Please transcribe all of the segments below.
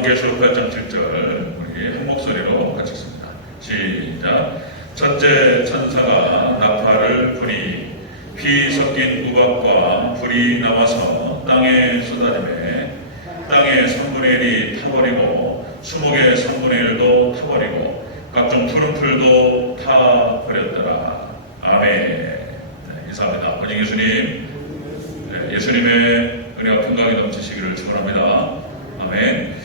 요한계시록 8장 7절 우리 한 목소리로 같이 읽습니다. 시작. 첫째 천사가 나팔을 부니 피 섞인 우박과 불이 나와서 땅에 쏟아지매 땅의 3분의 1이 타버리고 수목의 3분의 1도 타버리고 각종 푸른 풀도 타버렸더라. 아멘. 네, 인사합니다. 권영 예수님, 네, 예수님의 은혜와 평강이 넘치시기를 축원합니다. 아멘.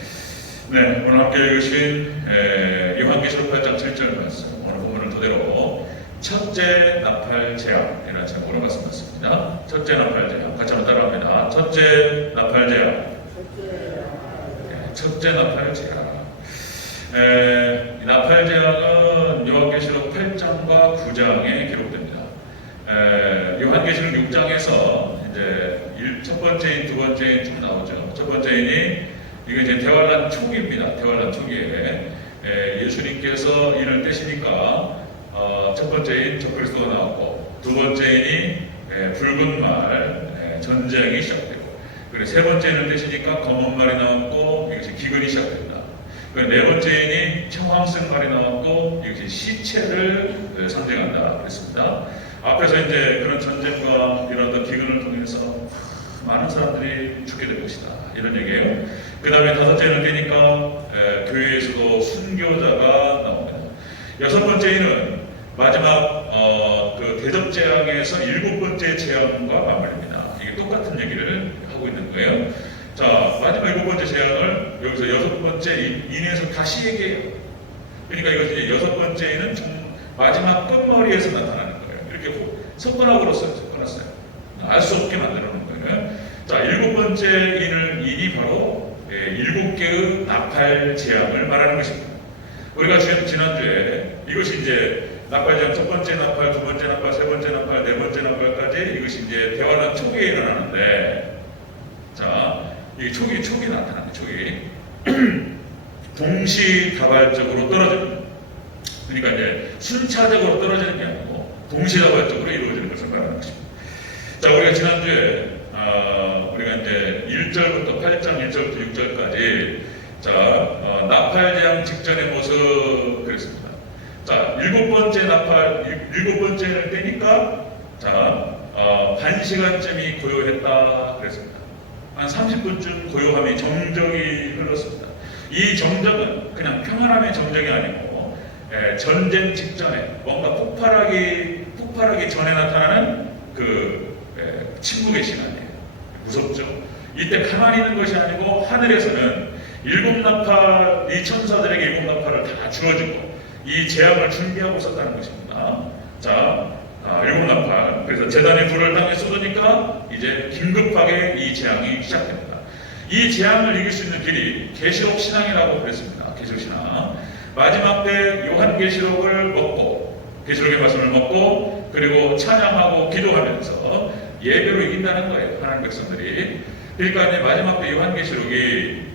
네, 오늘 함께 읽으신 요한계시록 8장 7절 말씀, 오늘 부분을 토대로 첫째 나팔 재앙이라는 제목으로 말씀드렸습니다. 첫째 나팔 재앙, 같이 한번 따라합니다. 첫째 나팔 재앙. 첫째 나팔 재앙. 이 나팔 재앙은 요한계시록 8장과 9장에 기록됩니다. 요한계시록 6장에서 이제 첫 번째인, 두 번째인 쭉 나오죠. 첫 번째인이 이게 이제 대환란 초기입니다. 대환란 초기에 예수님께서 인을 떼시니까 첫 번째인 적그리스도가 나왔고, 두 번째인이 붉은 말 전쟁이 시작되고, 그리고 세 번째인을 떼시니까 검은 말이 나왔고 이것이 기근이 시작된다. 그리고 네 번째인이 청황색 말이 나왔고 이것이 시체를 상징한다 그랬습니다. 앞에서 이제 그런 전쟁과 이런 어떤 기근을 통해서 많은 사람들이 죽게 될 것이다 이런 얘기예요. 그 다음에 다섯째는 되니까 교회에서도 순교자가 나옵니다. 여섯 번째는 마지막 그 대접 재앙에서 일곱 번째 재앙과 맞물립니다. 이게 똑같은 얘기를 하고 있는 거예요. 자, 마지막 일곱 번째 재앙을 여기서 여섯 번째 인에서 다시 얘기해요. 그러니까 이것이 여섯 번째는 마지막 끝머리에서 나타나는 거예요. 이렇게 석권하고 섞어놨어요. 알 수 없게 만들어 놓은 거예요. 자, 일곱 번째 인이 바로 일곱 개의 나팔 재앙을 말하는 것입니다. 우리가 지난주에 이것이 이제 나팔 재앙 첫 번째 나팔, 두 번째 나팔, 세 번째 나팔, 네 번째 나팔까지 이것이 이제 대환란 초기에 일어나는데, 자, 이게 초기 나타나는 초기. 동시다발적으로 떨어집니다. 그러니까 이제 순차적으로 떨어지는 게 아니고 동시다발적으로 이루어지는 것을 말하는 것입니다. 자, 우리가 지난주에 우리가 이제 1절부터 8장 1절부터 6절까지 자, 나팔 재앙 직전의 모습 그랬습니다. 자, 일곱 번째를 떼니까 자, 반 시간쯤이 고요했다 그랬습니다. 한 30분쯤 고요함이 정적이 흘렀습니다. 이 정적은 그냥 평안함의 정적이 아니고 전쟁 직전에 뭔가 폭발하기 전에 나타나는 그 침묵의 시간이에요. 무섭죠? 이때 가만히 있는 것이 아니고 하늘에서는 일곱 나팔, 이 천사들에게 일곱 나팔을 다 주어주고 이 재앙을 준비하고 있었다는 것입니다. 자, 일곱 나팔. 그래서 제단의 불을 땅에 쏟으니까 이제 긴급하게 이 재앙이 시작됩니다. 이 재앙을 이길 수 있는 길이 계시록 신앙이라고 그랬습니다. 계시록 신앙. 마지막 때 요한계시록을 먹고, 계시록의 말씀을 먹고, 그리고 찬양하고 기도하면서 예배로 이긴다는 거예요. 하나님 백성들이. 그러니까 이제 마지막 때 요한계시록이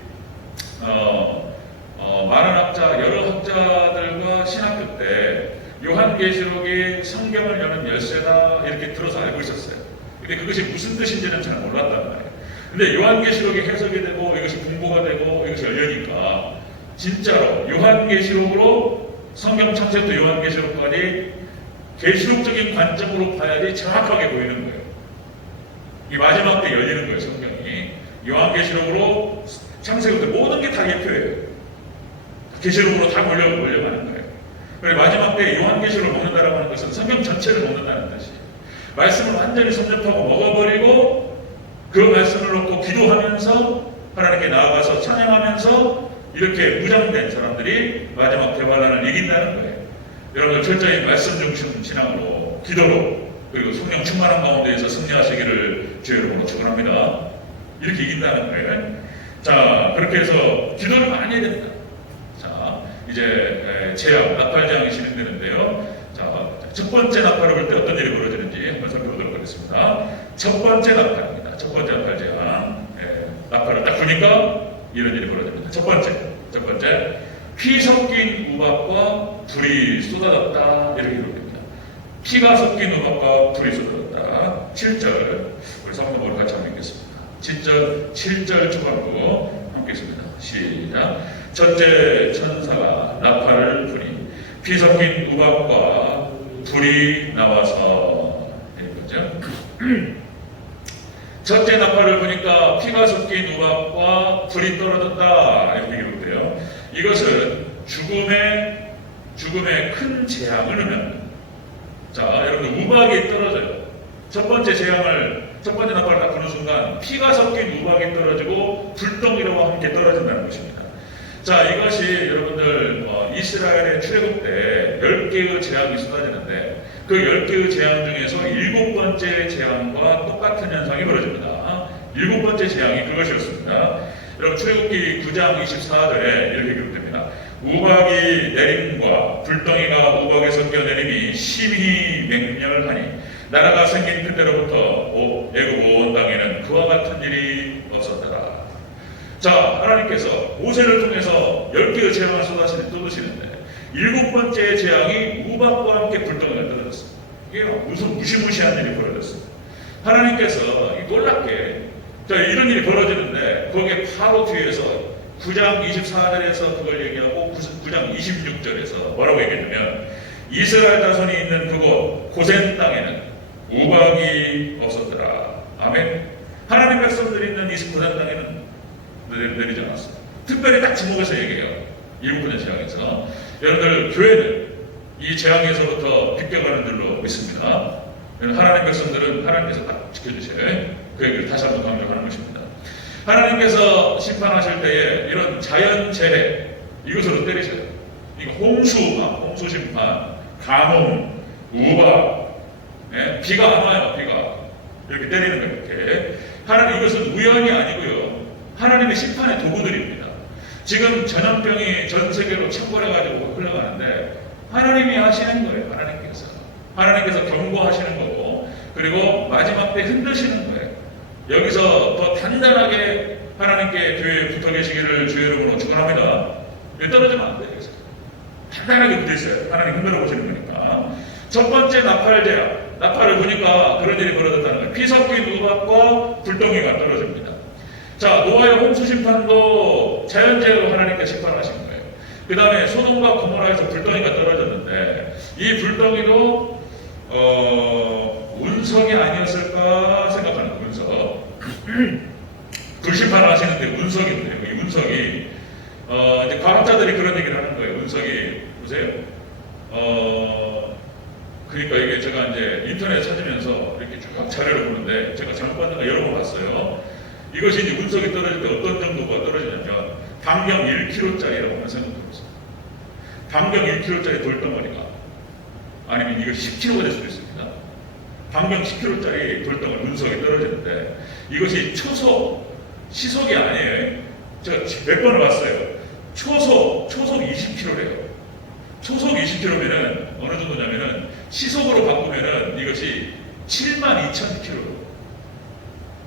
많은 학자, 여러 학자들과 신학교 때 요한계시록이 성경을 여는 열쇠다 이렇게 들어서 알고 있었어요. 근데 그것이 무슨 뜻인지는 잘 몰랐단 말이에요. 근데 요한계시록이 해석이 되고 이것이 공부가 되고 이것이 열리니까 진짜로 요한계시록으로 성경 창세부터 요한계시록까지 계시록적인 관점으로 봐야지 정확하게 보이는 거예요. 이 마지막 때 열리는 거예요. 성경이 요한계시록으로 창세부터 모든 게 다 예표예요. 계시록으로 다 몰려가는 거예요. 그래서 마지막 때 요한계시록을 먹는다라고 하는 것은 성경 전체를 먹는다는 뜻이에요. 말씀을 완전히 섭렵하고 먹어버리고 그 말씀을 놓고 기도하면서 하나님께 나아가서 찬양하면서 이렇게 무장된 사람들이 마지막 대환란을 이긴다는 거예요. 여러분들 철저히 말씀 중심 신앙으로 기도로 그리고 성령 충만한 가운데에서 승리하시기를 주의 이름으로 축원합니다. 이렇게 이긴다는 거예요. 자, 그렇게 해서 기도를 많이 해야 됩니다. 자, 이제 재앙, 나팔 재앙이 진행되는데요. 자, 첫 번째 나팔을 볼 때 어떤 일이 벌어지는지 한번 살펴보도록 하겠습니다. 첫 번째 나팔입니다. 첫 번째 나팔 재앙. 나팔을 딱 부니까 이런 일이 벌어집니다. 첫 번째, 피 섞인 우박과 불이 쏟아졌다 이렇게 기록됩니다. 피가 섞인 우박과 불이 쏟아졌다. 7절 우리 성경으로 같이 한번 읽겠습니다. 7절 초반부 함께 읽습니다. 시작. 시작. 첫째 천사가 나팔을 부니 피 섞인 우박과 불이 나와서 이거죠. 첫째 나팔을 보니까 피가 섞인 우박과 불이 떨어졌다 이렇게 기록돼요. 이것은 죽음의 큰 재앙을 의미합니다. 자, 여러분 우박이 떨어져요. 첫 번째 나팔을 딱 부는 순간 피가 섞인 우박이 떨어지고 불덩이와 함께 떨어진다는 것입니다. 자, 이것이 여러분들 이스라엘의 출애굽 때 10개의 재앙이 쏟아지는데 그 10개의 재앙 중에서 7번째 재앙과 똑같은 현상이 벌어집니다. 7번째 재앙이 그것이었습니다. 여러분 출애굽기 9장 24절에 이렇게 기록됩니다. 우박이 내림과 불덩이가 우박에 섞여 내림이 심히 맹렬하니 나라가 생긴 그때로부터 애굽 온 땅에는 그와 같은 일이 없었더라. 자, 하나님께서 모세를 통해서 10개의 재앙을 쏟으시는데 7번째 재앙이 우박과 함께 불덩이가 떨어졌습니다. 이게 무슨 무시무시한 일이 벌어졌습니다. 하나님께서 놀랍게 이런 일이 벌어지는데 거기에 바로 뒤에서 9장 24절에서 그걸 얘기하고 9장 26절에서 뭐라고 얘기했냐면 이스라엘 자손이 있는 그곳 고센 땅에는 우박이 없었더라. 아멘. 하나님 백성들이 있는 이 고센 땅에는 내리지 않았습니다. 특별히 딱 지목해서 얘기해요. 7번째 재앙에서. 여러분들 교회는 이 재앙에서부터 비껴가는 줄로 믿습니다. 하나님 백성들은 하나님께서 딱 지켜주셔요. 그 얘기를 다시 한번 강조하는 것입니다. 하나님께서 심판하실 때에 이런 자연재해 이것으로 때리셔요. 이거 홍수 심판, 가뭄, 우박, 비가 안 와요. 비가 이렇게 때리는 거예요. 이렇게. 하나님 이것은 우연이 아니고요. 하나님의 심판의 도구들입니다. 지금 전염병이 전 세계로 창궐해가지고 흘러가는데 하나님이 하시는 거예요. 하나님께서 경고하시는 거고 그리고 마지막 때 흔드시는 거예요. 여기서 더 단단하게 하나님께 교회에 붙어 계시기를 주의 이름으로 축원합니다. 떨어지면 안 돼요. 단단하게 붙어 있어요. 하나님 흔들어 보시는 거니까. 첫 번째 나팔을 보니까 그런 일이 벌어졌다는 거예요. 피 섞인 우박과 불덩이가 떨어집니다. 자, 노아의 홍수 심판도 자연재해로 하나님께 심판하신 거예요. 그 다음에 소돔과 고모라에서 불덩이가 떨어졌는데 이 불덩이도 운석이 아니었을까 생각하는 운석. 불심판을 하시는데 운석인데요. 이 운석이 이제 과학자들이 그런 얘기를 하는 거예요. 운석이 보세요. 그러니까 이게 제가 이제 인터넷 찾으면서 이렇게 쭉 자료를 보는데 제가 잘못 봤는가 여러 번 봤어요. 이것이 이제 운석이 떨어질 때 어떤 정도가 떨어지냐면 반경 1km짜리라고 하는 생각해보세요. 반경 1km짜리 돌덩어리가 아니면 이거 10km가 될 수도 있습니다. 반경 10km짜리 돌덩어리 운석이 떨어지는데 이것이 시속이 아니에요. 제가 몇 번을 봤어요. 초속 20km래요. 초속 20km면은 어느 정도냐면은 시속으로 바꾸면은 이것이 72,000km.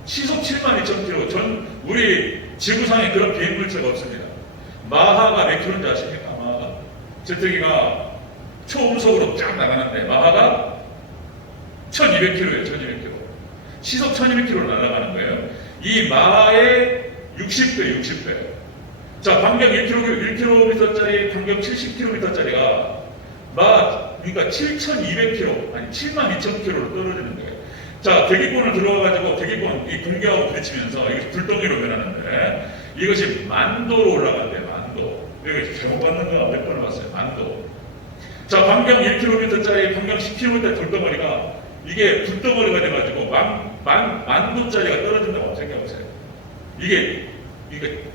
시속 72,000km. 우리 지구상에 그런 비행물체가 없습니다. 마하가 몇 킬로인지 아십니까? 마하가. 제트기가 초음속으로 쫙 나가는데 마하가 1200km예요. 1200km. 시속 1200km로 날아가는 거예요. 이 마하의 60배. 자, 반경 1km짜리, 반경 70km짜리가 그러니까 7,200km, 아니 72,000km로 떨어지는 거예요. 자, 대기권을 들어와가지고 대기권 이 공기하고 부딪히면서 이것이 불덩이로 변하는데 이것이 만도로 올라간대요. 만도. 이거 잘못 봤는가 몇 번을 봤어요. 만도. 자, 반경 1km짜리, 반경 10km짜리 돌덩어리가 이게 불덩어리가 돼가지고 만도짜리가 떨어진다고 생각해보세요. 이게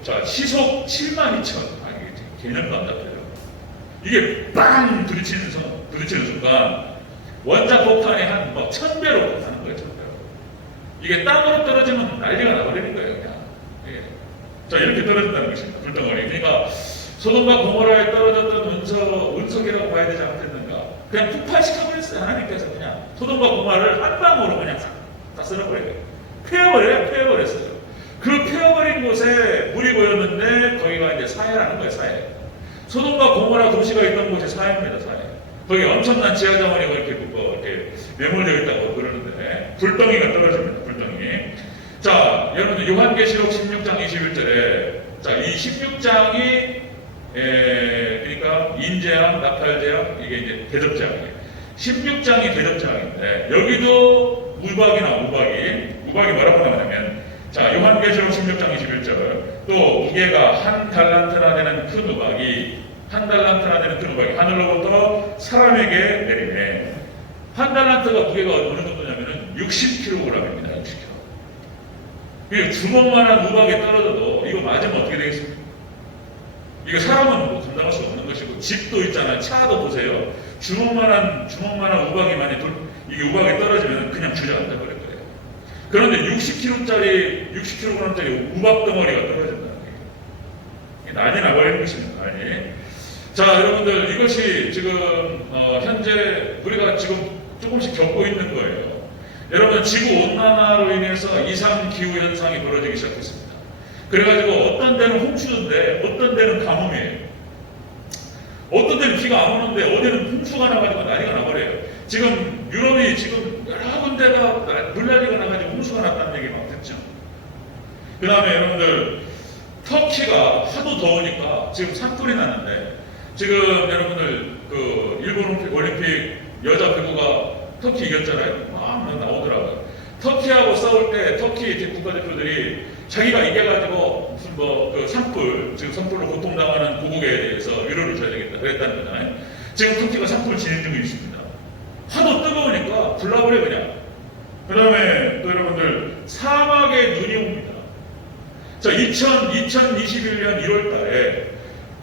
자, 시속 72,000. 이게 개념도 안 잡혀요. 이게 빵 부딪히는 순간 원자 폭탄이 한 1000배로 가는 거예요. 1000배로. 이게 땅으로 떨어지면 난리가 나버리는 거예요. 그냥. 예. 자, 이렇게 떨어진다는 것입니다. 불덩어리. 그러니까 소돔과 고모라에 떨어졌던 운석이라고 봐야 되지 않겠는가. 그냥 폭발시켜버렸어요. 하나님께서 그냥 소돔과 고모라를 한 방으로 그냥 다 쓸어버려요. 폐해버렸어요. 그 폐어버린 곳에 물이 고였는데 거기가 이제 사해라는 거예요. 사해. 소돔과 고모라 도시가 있던 곳이 사해입니다. 사해. 거기 엄청난 지하자원이 이렇게 매몰되어 있다고 그러는데 불덩이가 떨어집니다. 불덩이. 자, 여러분 요한계시록 16장 21절에 자, 이 16장이 그러니까 인재앙, 나팔재앙, 이게 이제 대접재앙이에요. 16장이 대접재앙인데 여기도 우박이 뭐라고 나오냐면, 자, 요한계시록 16장 21절, 또 무게가 1달란트나 되는 큰 우박이 하늘로부터 사람에게 내리네. 1달란트가 무게가 어느 정도냐면은 60kg입니다. 60kg. 이게 주먹만한 우박이 떨어져도 이거 맞으면 어떻게 되겠습니까? 이거 사람은 뭐 감당할 수 없는 것이고, 집도 있잖아요. 차도 보세요. 주먹만한 우박이 이게 우박이 떨어지면 그냥 주저앉아 버릴 거예요. 그런데 60kg짜리 우박 덩어리가 떨어진다는 게 난리 나버리는 것입니다. 난리. 자, 여러분들, 이것이 지금 현재 우리가 지금 조금씩 겪고 있는 거예요. 여러분, 지구 온난화로 인해서 이상 기후 현상이 벌어지기 시작했습니다. 그래가지고 어떤 데는 홍수인데 어떤 데는 가뭄이에요. 어떤 데는 비가 안 오는데 어디는 홍수가 나가지고 난리가 나버려요. 지금 유럽이 지금 여러 군데가 물난리가 나가지고 홍수가 났다는 얘기 막 듣죠. 그 다음에 여러분들, 터키가 하도 더우니까 지금 산불이 났는데, 지금 여러분들 그 일본 올림픽 여자 배구가 터키 이겼잖아요. 막 나오더라고요. 터키하고 싸울 때 터키 국가대표들이 자기가 이겨가지고 무슨 그 지금 산불로 고통당하는 고국에 대해서 위로를 줘야 되겠다 그랬다는 거잖아요. 지금 터키가 산불 진행 중에 있습니다. 하도 뜨거우니까 불나버려 그냥. 그 다음에 또 여러분들, 사막에 눈이 옵니다. 자, 2021년 1월 달에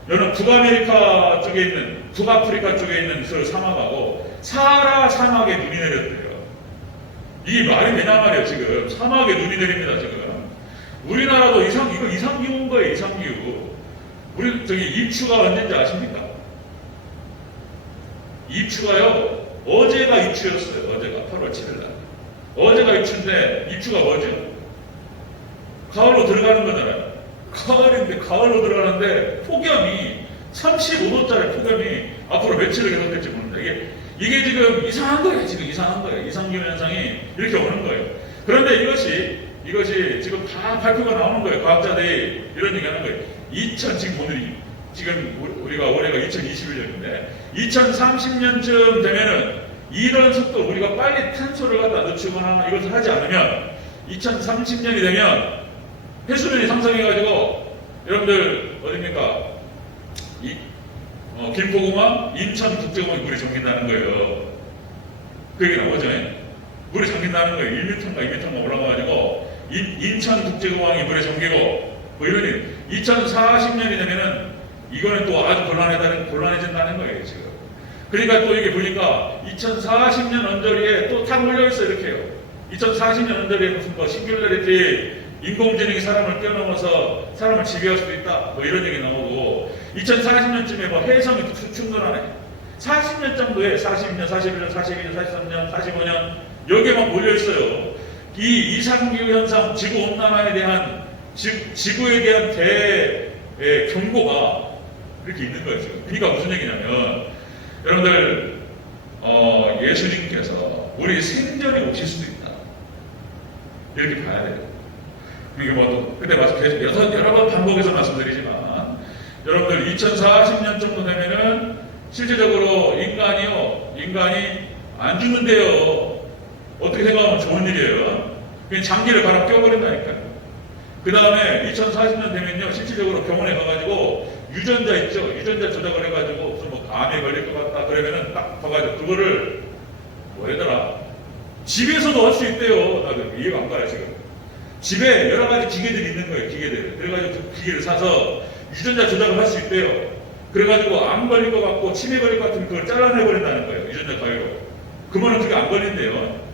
여러분 북아프리카 쪽에 있는 그 사막하고 사하라 사막에 눈이 내렸대요. 이게 말이 되냐 말이에요. 지금 사막에 눈이 내립니다. 지금 우리나라도 이거 이상기후인 거예요. 이상기후. 우리 저기 입추가 언제인지 아십니까? 입추가요, 어제가 입추였어요. 어제가 8월 7일 날. 어제가 입추인데 입추가 뭐죠? 가을로 들어가는 거잖아요. 가을인데 가을로 들어가는데 폭염이 35도짜리 폭염이 앞으로 며칠을 계속될지 모릅니다. 이게 지금 이상한 거예요. 지금 이상한 거예요. 이상기후 현상이 이렇게 오는 거예요. 그런데 이것이 지금 다 발표가 나오는 거예요. 과학자들이 이런 얘기 하는 거예요. 지금 우리가 올해가 2021년인데 2030년쯤 되면은 이런 속도, 우리가 빨리 탄소를 갖다 늦추거나 이것을 하지 않으면 2030년이 되면 해수면이 상승해가지고, 여러분들 어딥니까? 김포공항, 인천국제공항에 물이 잠긴다는 거예요. 그 얘기 나오죠. 물이 잠긴다는 거예요. 1m인가 2m인가 올라가가지고 인천국제공항이 물에 잠기고 뭐 이러니 2040년이 되면은 이거는 또 아주 곤란해진다는 거예요. 지금. 그러니까 또 이게 보니까 2040년 언저리에 또 탁 몰려있어. 이렇게요. 2040년 언저리에 무슨 싱귤러리티, 인공지능이 사람을 뛰어넘어서 사람을 지배할 수도 있다. 뭐 이런 얘기 나오고, 2040년쯤에 해성이 충돌하네. 40년 정도에 40년, 41년, 42년, 43년, 45년 여기에만 몰려있어요. 이 이상기후 현상, 지구온난화에 대한 지구에 대한 경고가 이렇게 있는 거예요. 그러니까 무슨 얘기냐면, 여러분들 예수님께서 우리 생전에 오실 수도 있다. 이렇게 봐야 돼요. 이게 그때 계속 여러 번 반복해서 말씀드리지만, 여러분들 2040년 정도 되면은 실제적으로 인간이 안 죽는데요. 어떻게 생각하면 좋은 일이에요. 그냥 장기를 갈아 껴버린다니까요. 그 다음에 2040년 되면요, 실질적으로 병원에 가가지고 유전자 있죠? 유전자 조작을 해가지고 무슨 암에 걸릴 것 같다 그러면은 딱 봐가지고 그거를 뭐래더라, 집에서도 할 수 있대요. 나도 이해가 안 가요. 지금 집에 여러 가지 기계들이 있는 거예요. 기계들. 그래가지고 그 기계를 사서 유전자 조작을 할 수 있대요. 그래가지고 암 걸릴 것 같고 치매 걸릴 것 같으면 그걸 잘라내버린다는 거예요. 유전자 가위로. 그러면 그게 안 걸린대요.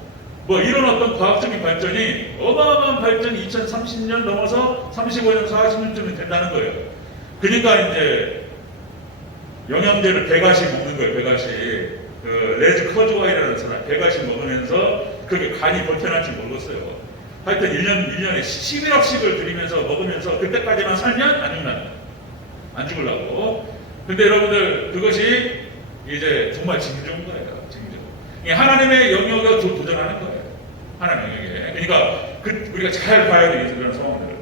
뭐 이런 어떤 과학적인 발전이, 어마어마한 발전이 2030년 넘어서 35년, 40년쯤이 된다는 거예요. 그러니까 이제 영양제를 100알씩 먹는 거예요. 100알씩. 레즈 커즈와이라는 사람 100알씩 먹으면서 그게 간이 버텨날지 모르겠어요. 하여튼 1년에 11억씩을 들이면서 먹으면서 그때까지만 살면 안 죽으려고. 근데 여러분들, 그것이 이제 정말 징조인 거예요. 징조. 하나님의 영역에 도전하는 거예요. 하나님의 영역에. 그러니까 우리가 잘 봐야 되겠어요. 그런 상황들을.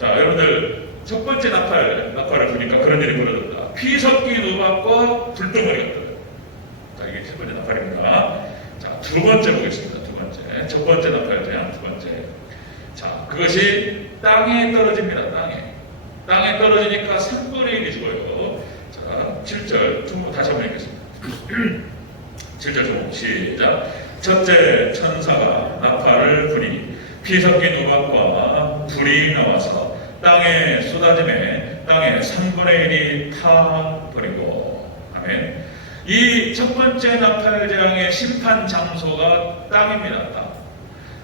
자, 여러분들, 첫 번째 나팔을 부니까 그런 일이 벌어졌다. 피 섞인 우박과 불덩어리가 떠요. 자, 이게 첫 번째 나팔입니다. 자, 두 번째 보겠습니다. 두 번째. 첫 번째 나팔 재앙 두 번째. 자, 그것이 땅에 떨어집니다. 땅에 떨어지니까 3분의 1이 죽어요. 자, 7절 중국 다시 한번 읽겠습니다. 7절 중국 시작. 첫째 천사가 나팔을 부니 피 섞인 우박과 불이 나와서 땅에 쏟아짐에 땅의 3분의 1이 타버리고. 아멘. 이 첫 번째 나팔 재앙의 심판 장소가 땅입니다. 땅.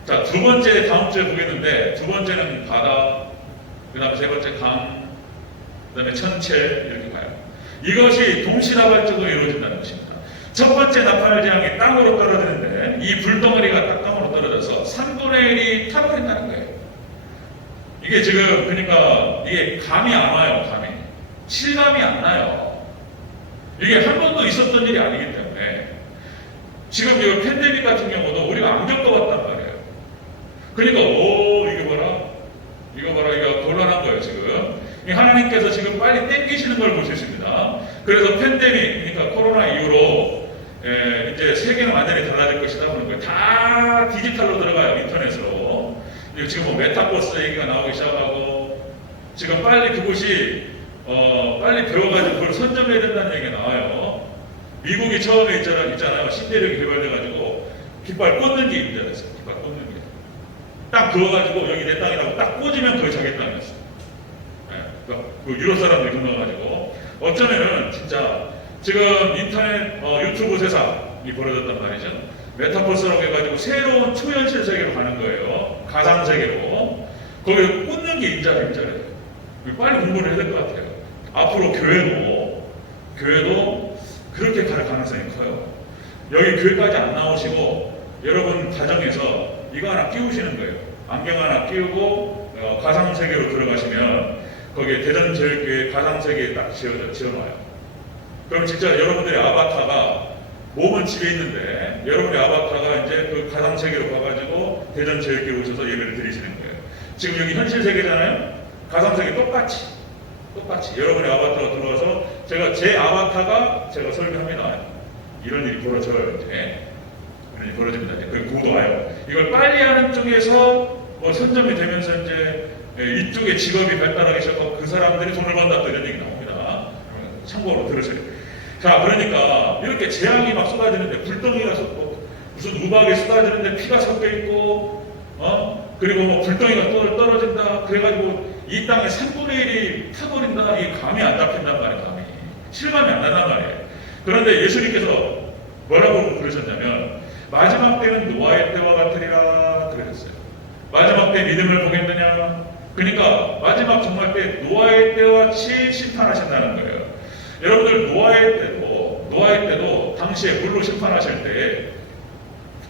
자, 두 번째 다음 주에 보겠는데, 두 번째는 바다, 그 다음에 세 번째 강, 그 다음에 천체, 이렇게 가요. 이것이 동시다발적으로 이루어진다는 것입니다. 첫 번째 나팔 재앙이 땅으로 떨어지는데, 이 불덩어리가 딱 땅으로 떨어져서 3분의 1이 타버린다는 거예요. 이게 지금, 그러니까, 이게 감이 안 와요, 감이. 실감이 안 나요. 이게 한 번도 있었던 일이 아니기 때문에, 지금 이 팬데믹 같은 경우도 우리가 안 겪어봤단 말이에요. 그러니까 이거 봐라, 이거 곤란한 거예요 지금. 하나님께서 지금 빨리 땡기시는 걸 볼 수 있습니다. 그래서 팬데믹, 그러니까 코로나 이후로 이제 세계는 완전히 달라질 것이다 보는 거예요. 다 디지털로 들어가요, 인터넷으로. 지금 뭐 메타버스 얘기가 나오기 시작하고, 지금 빨리 그곳이 빨리 배워가지고 그걸 선점해야 된다는 얘기가 나와요. 미국이 처음에 있잖아요. 신대륙이 개발돼가지고 깃발 꽂는 게 문제였어요. 깃발 꽂는 게. 딱 그어가지고 여기 내 땅이라고 딱 꽂으면 그게 자기 땅이었어요. 네, 그러니까 그 유럽 사람들이 건너가지고 어쩌면은 진짜 지금 인터넷 유튜브 세상이 벌어졌단 말이죠. 메타버스라고 해가지고 새로운 초현실 세계로 가는 거예요. 가상 세계로. 거기에 꽂는 게 인자래요. 빨리 공부를 해야 될 것 같아요. 앞으로 교회도 그렇게 갈 가능성이 커요. 여기 교회까지 안 나오시고 여러분 가정에서 이거 하나 끼우시는 거예요. 안경 하나 끼우고 가상세계로 들어가시면 거기에 대전제일교회 가상세계에 딱 지어놔요. 그럼 진짜 여러분들의 아바타가 몸은 집에 있는데 여러분의 아바타가 이제 그 가상세계로 가가지고 대전제일교회 오셔서 예배를 드리시는 거예요. 지금 여기 현실세계잖아요. 가상세계 똑같이 여러분의 아바타가 들어와서 제 아바타가 제가 설교합니다. 이런 일이 벌어져요. 이제 이런 일이 벌어집니다. 그리고 그것도 와요. 이걸 빨리 하는 쪽에서 뭐 선점이 되면서 이제 이쪽에 직업이 발달하기 시작하고 그 사람들이 돈을 번다, 이런 얘기 나옵니다. 참고로 들으세요. 자, 그러니까 이렇게 재앙이 막 쏟아지는데, 불덩이가 무슨 우박이 쏟아지는데 피가 섞여 있고, 그리고 뭐 불덩이가 떨어진다. 그래가지고 이 땅에 3분의 1이 타버린다. 이게 감이 안 잡힌단 말이에요. 감이. 실감이 안 난단 말이에요. 그런데 예수님께서 뭐라고 그러셨냐면, 마지막 때는 노아의 때와 같으리라 그러셨어요. 마지막 때 믿음을 보겠느냐? 그러니까 마지막 정말 때 노아의 때와 같이 심판하신다는 거예요. 여러분들 노아의 때도 당시에 물로 심판하실 때,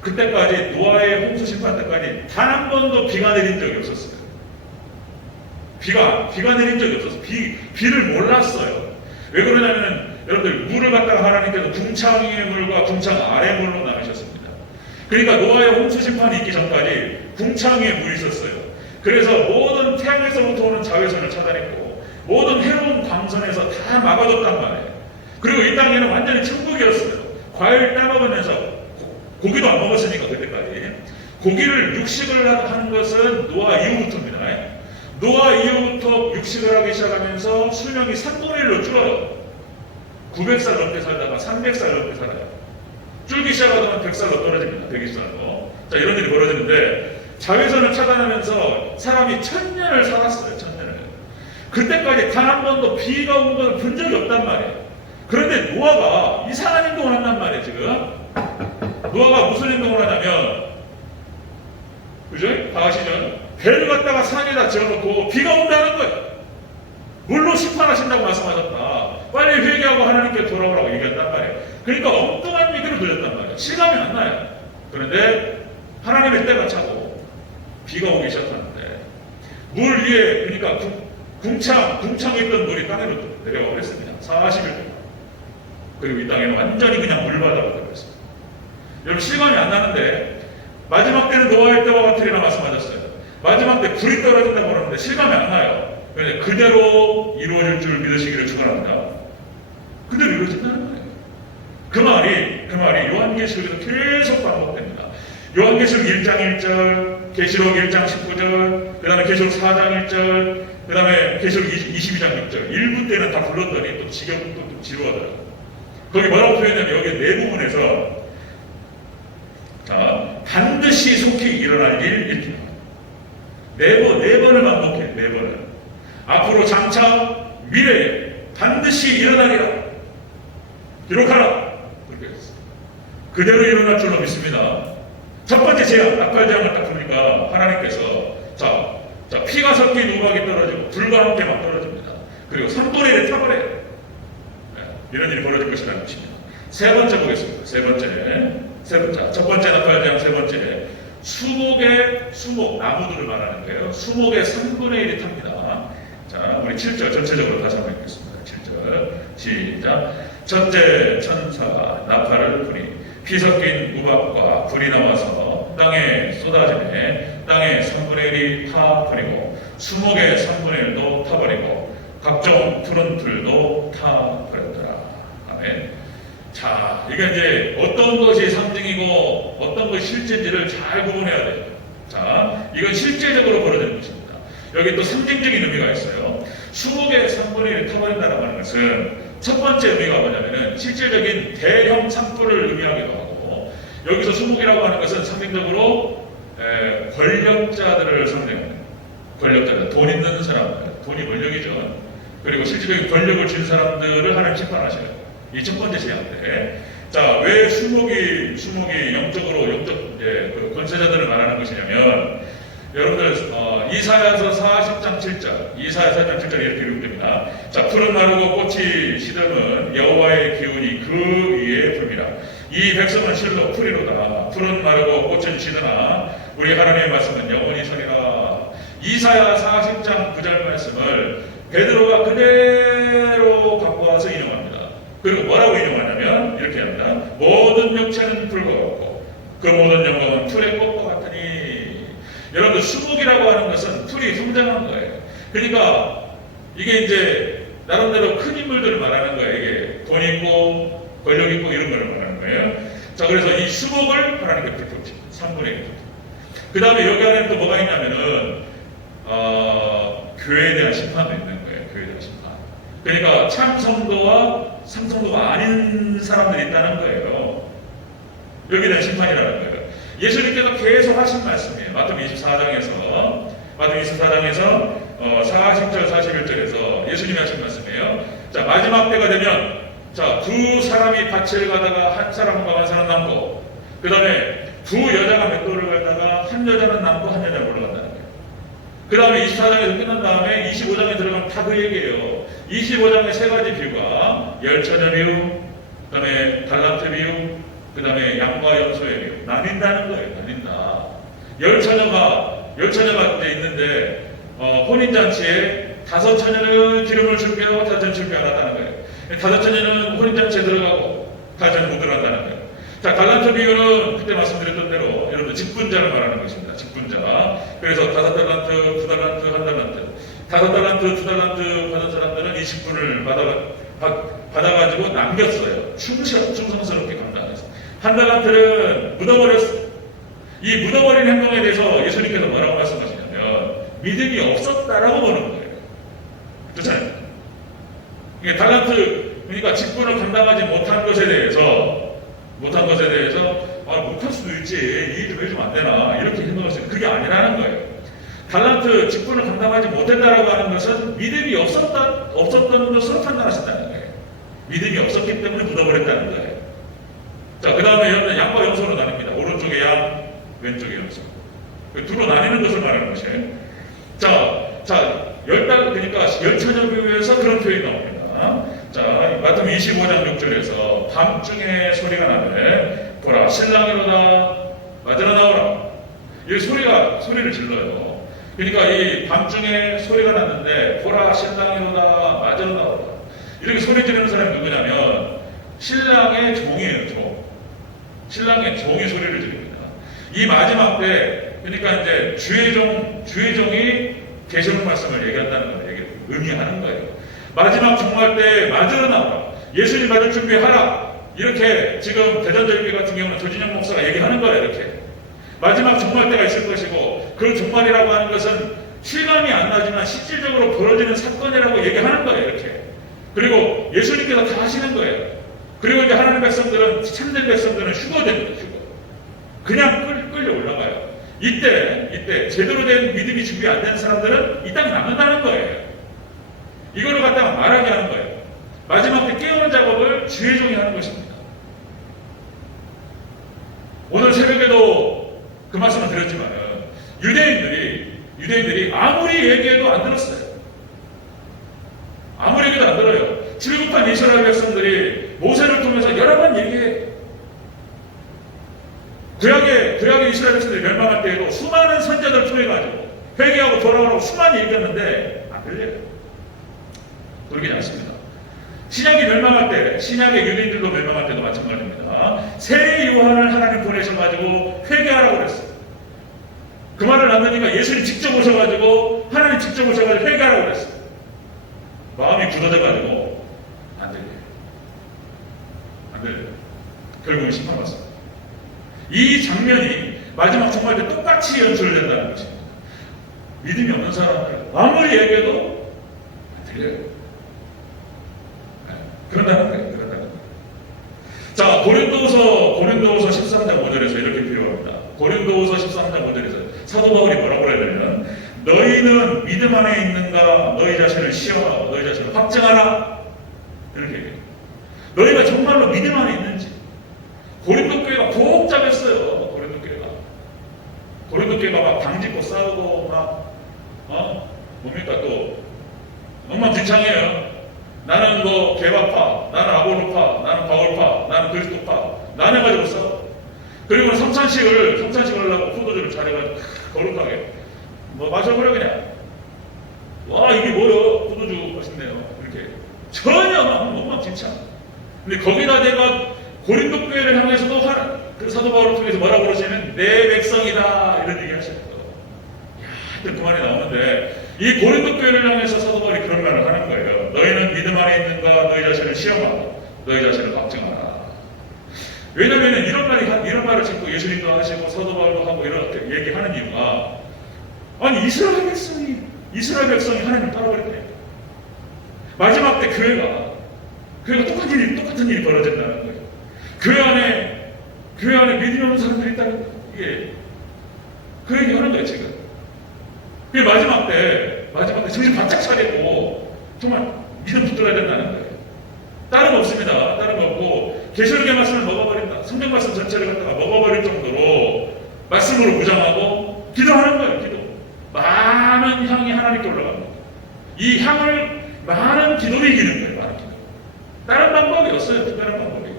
그때까지 노아의 홍수 심판 때까지 단 한 번도 비가 내린 적이 없었어요. 비가 내린 적이 없었어요. 비를 몰랐어요. 왜 그러냐면 여러분들 물을 갖다가 하나님께서 궁창 위의 물과 궁창 아래 물로 나누셨습니다. 그러니까 노아의 홍수 심판이 있기 전까지 궁창 위에 물이 있었어요. 그래서 모든 태양에서부터 오는 자외선을 차단했고 모든 해로운 광선에서 다 막아뒀단 말이에요. 그리고 이 땅에는 완전히 천국이었어요. 과일 따먹으면서 고기도 안 먹었으니까 그때까지. 고기를 육식을 하는 것은 노아 이후부터입니다. 노아 이후부터 육식을 하기 시작하면서 수명이 3분의 1로 줄어요. 900살 넘게 살다가 300살 넘게 살아요. 줄기 시작하다가 100살로 떨어집니다. 120살로. 자, 이런 일이 벌어지는데, 자외선을 차단하면서 사람이 1000년을 살았어요. 1000년을. 그때까지 단 한 번도 비가 온 걸 본 적이 없단 말이에요. 그런데 노아가 이상한 행동을 한단 말이에요. 지금 노아가 무슨 행동을 하냐면, 그죠? 다 아시죠? 배를 갖다가 산에다 지어놓고 비가 온다는 거예요. 물로 심판하신다고 말씀하셨다. 빨리 회개하고 하나님께 돌아오라고 얘기했단 말이에요. 그러니까 엉뚱한 얘기를 들렸단 말이에요. 실감이 안 나요. 그런데 하나님의 때가 차고 비가 오기 시작하는데, 물 위에, 그러니까 궁창에 있던 물이 땅으로 내려가고 그랬습니다. 40일 동안. 그리고 이 땅에는 완전히 그냥 물바다가 되어있습니다. 여러분, 실감이 안 나는데 마지막 때는 노아의 때와 같으리라 말씀하셨어요. 마지막 때 불이 떨어진다고 그러는데 실감이 안 나요. 그대로 이루어질 줄 믿으시기를 축원합니다. 그대로 이루어진다는 거예요. 그 말이 요한계시록에서 계속 반복됩니다. 요한계시록 1장 1절, 계시록 1장 19절, 그 다음에 계시록 4장 1절, 그 다음에 계시록 22장 6절. 1부 때는 다 불렀더니 또 또 지루하더라고요. 거기 뭐라고 표현하냐면 여기 네 부분에서 자, 반드시 속히 일어날 일 이렇게 네 번을 반복해. 네 번을 앞으로 장차 미래에 반드시 일어나리라 기록하라 그렇게 했어요. 그대로 일어날 줄로 믿습니다. 첫 번째 재앙 나팔재앙을 딱 보니까 하나님께서 자 피가 섞인 우박이 떨어지고 불과 함께 막 떨어집니다. 그리고 산불의 일에 타버려요. 네, 이런 일이 벌어질 것이라는 것입니다. 세 번째 보겠습니다. 세 번째 첫 번째 나팔재앙, 세 번째 수목 나무들을 말하는 거예요. 수목의 3분의 1이 탑니다. 자, 우리 7절 전체적으로 다시 한번 읽겠습니다. 7절 시작. 첫째 천사가 나팔을 부니 피 섞인 우박과 불이 나와서 땅에 쏟아지매 땅의 3분의 1이 타버리고 수목의 3분의 1도 타버리고 각종 푸른 풀도 타버렸더라. 아멘. 자, 이게 이제 어떤 것이 상징이고 어떤 것이 실제인지를 잘 구분해야 돼요. 자, 이건 실제적으로 벌어지는 것입니다. 여기 또 상징적인 의미가 있어요. 수목의 3분의 1을 타버린다는 하는 것은 첫 번째 의미가 뭐냐면은 실질적인 대형 산불을 의미하기도 하고, 여기서 수목이라고 하는 것은 상징적으로 권력자들을 상징합니다. 권력자들, 돈 있는 사람들, 돈이 권력이죠. 그리고 실질적인 권력을 쥔 사람들을 하나님 심판하셔요. 이 첫 번째 재앙 때. 자, 왜 수목이 영적 그 권세자들을 말하는 것이냐면, 여러분들 이사야서 40장 7절 이렇게 기록됩니다. 자, 풀은 마르고 꽃이 시들면 여호와의 기운이 그 위에 붑니다. 이 백성은 실로 풀이로다. 풀은 마르고 꽃은 시드나 우리 하나님의 말씀은 영원히 서리라. 이사야 40장 9절 말씀을 베드로가 그대로 갖고 와서 인용합니다. 그리고 뭐라고 인용하냐면 이렇게 합니다. 모든 육체는 풀과 같고 그 모든 영광은 풀의 꽃과 같으니. 여러분들 수목이라고 하는 것은 풀이 성장한 거예요. 그러니까 이게 이제 나름대로 큰 인물들을 말하는 거예요. 이게 돈 있고 권력 있고 이런 걸 말하는 거예요. 자, 그래서 이 수목을 하나님께 베풀죠. 3분의 1. 그 다음에 여기 안에 또 뭐가 있냐면은 교회에 대한 심판도 있는 거예요. 교회에 대한 심판. 그러니까 참 성도와 상성도가 아닌 사람들이 있다는 거예요. 여기에 대한 심판이라는 거예요. 예수님께서 계속 하신 말씀이에요. 마태복음 24장에서 40절 41절에서 예수님이 하신 말씀이에요. 자, 마지막 때가 되면 자, 두 사람이 밭을 가다가 한 사람과 한 사람 남고, 그 다음에 두 여자가 맷돌을 가다가 한 여자는 남고 한 여자는 올라간다는 거예요. 그 다음에 24장에서 끝난 다음에 25장에 들어가면 다 그 얘기예요. 25장의 세 가지 비유가 열처녀 비유, 그 다음에 달란트 비유, 그 다음에 양과 염소의 비유. 나뉜다는 거예요. 나뉜다. 열처녀가 이제 있는데 혼인잔치에 5처녀는 기름을 준비하고 5처녀는 준비 안 한다는 거예요. 5처녀는 혼인잔치에 들어가고 5처녀는 못 들어간다는 거예요. 자, 달란트 비유는 그때 말씀드렸던 대로 여러분들 직분자를 말하는 것입니다. 직분자. 그래서 5달란트, 9달란트, 1달란트. 5달란트, 2달란트 받은 사람들은 이 직분을 받아가지고 남겼어요. 충성스럽게 감당해서. 1달란트는 묻어버렸어요. 이 묻어버린 행동에 대해서 예수님께서 뭐라고 말씀하시냐면 믿음이 없었다라고 보는 거예요. 그렇잖아요. 이게 달란트, 그러니까 직분을 감당하지 못한 것에 대해서 못할 수도 있지, 이해 좀 해주면 안 되나 이렇게 생각할 수 있는, 그게 아니라는 거예요. 달란트 직분을 감당하지 못했다라고 하는 것은 믿음이 없었던 것으로 판단하신다는 거예요. 믿음이 없었기 때문에 묻어버렸다는 거예요. 자, 그 다음에 양과 염소로 나뉩니다. 오른쪽에 양, 왼쪽에 염소. 두로 나뉘는 것을 말하는 것이에요. 자, 그러니까 열처녀 비유에서 그런 표현이 나옵니다. 자, 마태복음 25장 6절에서 밤중에 소리가 나되 보라 신랑이로다 맞으러 나오라. 이 소리를 질러요. 그러니까 이 밤중에 소리가 났는데 보라 신랑이로다 맞으러 나오라. 이렇게 소리 지르는 사람이 누구냐면 신랑의 종이에요. 신랑의 종이 소리를 지릅니다. 이 마지막 때, 그러니까 이제 주의 종이 계시록 말씀을 얘기한다는 걸 얘기해요. 의미하는 거예요. 마지막 종말 때 맞으러 나와라. 예수님 맞을 준비하라. 이렇게 지금 대전절기 같은 경우는 조진영 목사가 얘기하는 거예요. 이렇게. 마지막 종말 때가 있을 것이고 그 종말이라고 하는 것은 실감이 안 나지만 실질적으로 벌어지는 사건이라고 얘기하는 거예요. 이렇게. 그리고 예수님께서 다 하시는 거예요. 그리고 이제 하나님의 백성들은, 참된 백성들은 휴거됩니다. 휴거. 그냥 끌려 올라가요. 이때 제대로 된 믿음이 준비 안 된 사람들은 이 땅에 남는다는 거예요. 이거를 갖다가 말하게 하는 거예요. 마지막 때 깨우는 작업을 주의 종이 하는 것입니다. 오늘 새벽에도 그 말씀을 드렸지만 유대인들이 아무리 얘기해도 안 들었어요. 아무리 얘기도 안 들어요. 질급한 이스라엘 백성들이 모세를 통해서 여러 번 얘기해. 구약의 이스라엘 백성들이 멸망할 때에도 수많은 선자들을 통해가지고 회개하고 돌아오라고 수많이 얘기했는데 안 들려요. 그러지 않습니다. 신약이 멸망할 때, 신약의 유대인들도 멸망할 때도 마찬가지입니다. 세례 요한을 하나님 보내셔가지고 회개하라고 그랬어요. 그 말을 안 듣니까 예수님 직접 오셔가지고 하나님 직접 오셔가지고 회개하라고 그랬어요. 마음이 굳어져가지고 안 들려요. 안 들려요. 결국은 심판받습니다. 이 장면이 마지막 종말 때 똑같이 연출된다는 것입니다. 믿음이 없는 사람들 아무리 얘기해도 안 들려요. 그런다는 거예요. 자, 고린도후서 13장 5절에서 이렇게 표현합니다. 고린도후서 13장 5절에서 사도 바울이 뭐라고 그러냐면 너희는 믿음 안에 있는가 너희 자신을 시험하고 너희 자신을 확증하라. 이렇게 얘기해요. 너희가 정말로 믿음 안에 있는지. 고린도 교회가 복잡했어요. 고린도 교회가 막 당짓고 싸우고 막 뭡니까 또 엉망진창이에요. 나는 뭐 개바파, 나는 아볼로파, 나는 바울파, 나는 그리스도파, 나눠가지고 싸워. 그리고 성찬식을 하려고 포도주를 잘해가지고 거룩하게 마셔버려 그냥. 와 이게 뭐요? 포도주 맛있네요. 이렇게 전혀 엉망진창. 근데 거기다 내가 고린도 교회를 향해서도 그 사도 바울을 통해서 뭐라고 그러시면 내 백성이다 이런 얘기 하시는 거예요. 그 말이 나오는데 이 고린도 교회를 향해서 사도 바울이 그런 말을 하는 거예요. 너희는 믿음 안에 있는가 너희 자신을 시험하고 너희 자신을 확증하라. 왜냐하면 이런 말을 자꾸 예수님도 하시고 사도 바울도 하고 이렇게 얘기하는 이유가 아니 이스라엘 백성이 하나님을 따라버렸대. 마지막 때 교회가 똑같은 일이 벌어진다는 거예요. 교회 안에 믿음이 없는 사람들이 있다는 거예요. 이게 그 얘기 하는 거예요 지금. 그 마지막 때 정신 바짝 차리고 정말 믿음 붙들어야 된다는 거예요. 다른 거 없습니다. 다른 거 없고 계시록의 말씀을 먹어버린다. 성경 말씀 전체를 갖다가 먹어버릴 정도로 말씀으로 무장하고 기도하는 거예요. 기도. 많은 향이 하나님께 올라갑니다. 이 향을 많은 기도로 이기는 거예요. 많은 기도. 다른 방법이 없어요. 특별한 방법이.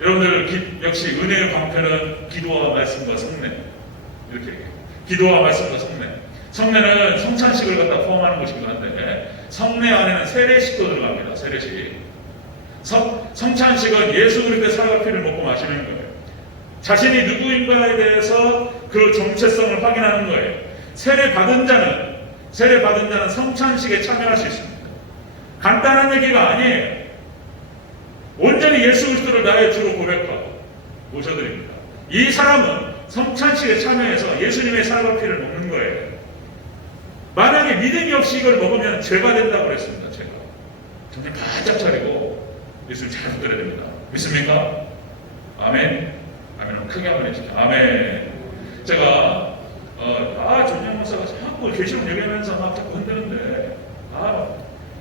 여러분들 역시 은혜의 방편은 기도와 말씀과 성례. 이렇게 얘기해요. 기도와 말씀과 성례. 성례는 성찬식을 갖다 포함하는 것이긴 한데 성례 안에는 세례식도 들어갑니다. 세례식. 성찬식은 예수 그리스도의 살과 피를 먹고 마시는 거예요. 자신이 누구인가에 대해서 그 정체성을 확인하는 거예요. 세례 받은 자는 성찬식에 참여할 수 있습니다. 간단한 얘기가 아니에요. 온전히 예수 그리스도를 나의 주로 고백하고 모셔드립니다. 이 사람은 성찬식에 참여해서 예수님의 살과 피를 먹는 거예요. 만약에 믿음이 없이 이걸 먹으면 죄가 된다고 그랬습니다. 죄가. 정말 바짝 차리고 예수를 잘 붙들어야 됩니다. 믿습니까? 아멘. 아멘. 크게 한번 해주세요. 아멘. 제가 조진영 목사가 자꾸 계시록 얘기하면서 막 자꾸 흔드는데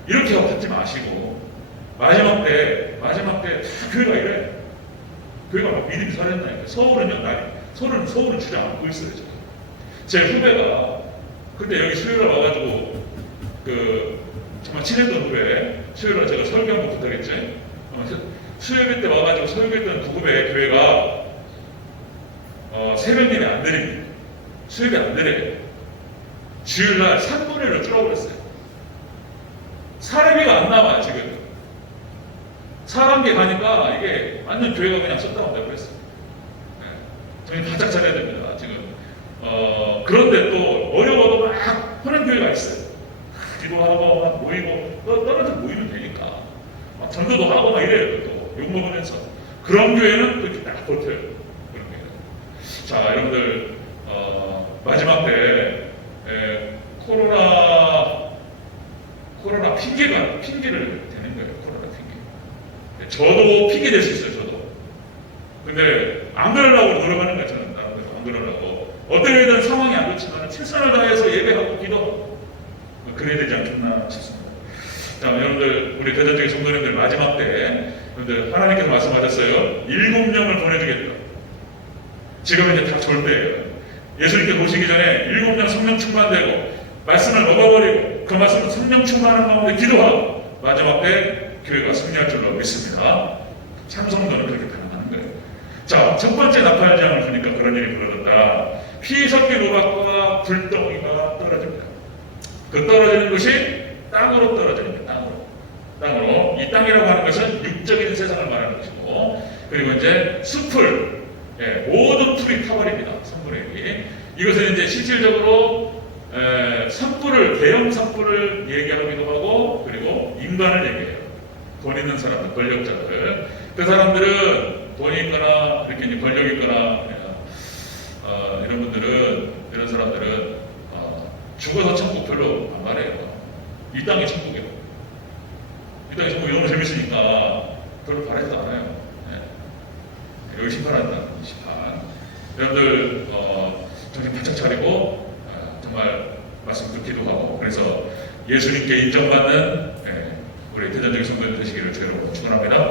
이렇게 하지 마시고 마지막 때 다 교회가 이래. 교회가 막 믿음이 살아있나니까. 서울은 주장 않고 있어요. 지금. 제 후배가 그때 여기 수요일에 와가지고 정말 친했던 후배 수요일에 제가 설교 한번 부탁했지. 수요일 때 와가지고 설교했던 그 후배 교회가 새벽 예배 안 드립니다. 수요일에 안 드려요. 주일날 3분의 1로 줄어버렸어요. 사례비가 안 나와요 지금. 사람계 가니까 이게 완전 교회가 그냥 셧다운되고 그랬어요. 저희 바짝 차려야 됩니다 지금. 그런데 또 어려워도 막 하는 교회가 있어요. 기도하고 막 모이고 떨어져 모이면 되니까 막 전도도 하고 막 이래요. 또 욕먹으면서 그런 교회는 또 이렇게 딱 버텨요. 그런 교회는. 자, 여러분들 마지막 때 코로나 핑계를 대는 거예요. 코로나 핑계. 저도 핑계 될 수 있어요. 저도. 근데 안 그러려고 노력하는 거죠. 안 그러려고. 어떤 상황이 안 좋지만 최선을 다해서 예배하고 기도하고 그래야 되지 않겠나 싶습니다. 자, 여러분들 우리 대전적인 성도님들 마지막 때 여러분들 하나님께서 말씀하셨어요. 7명을 보내주겠다. 지금 이제 다 좋을 때예요. 예수님께 보시기 전에 7명 성령 충만되고 말씀을 먹어버리고 그 말씀을 성령 충만한 가운데 기도하고 마지막 때 교회가 승리할 줄로 믿습니다. 참성도는 그렇게 가능한 거예요. 자, 첫 번째 나팔장을 보니까 그런 일이 벌어졌다. 피 섞인 우박과 불덩이가 떨어집니다. 그 떨어지는 것이 땅으로 떨어집니다. 땅으로. 이 땅이라고 하는 것은 육적인 세상을 말하는 것이고, 그리고 이제 숲을, 모든 풀이 타버립니다. 산불의 일이. 이것은 이제 실질적으로 산불을, 대형 산불을 얘기하기도 하고, 그리고 인간을 얘기해요. 돈 있는 사람들, 권력자들. 그 사람들은 돈이 있거나, 이렇게 이제 권력이 있거나, 이런 분들은, 이런 사람들은 죽어서 천국 별로 안 말해요. 이 땅이 천국이에요. 이 땅이 천국이 너무 재밌으니까 별로 바라지도 않아요. 네. 여기 심판한다. 심판. 여러분들 정신 바짝 차리고 정말 말씀 듣기도 하고, 그래서 예수님께 인정받는 우리 대전적인 성도들 되시기를 주로 축원합니다.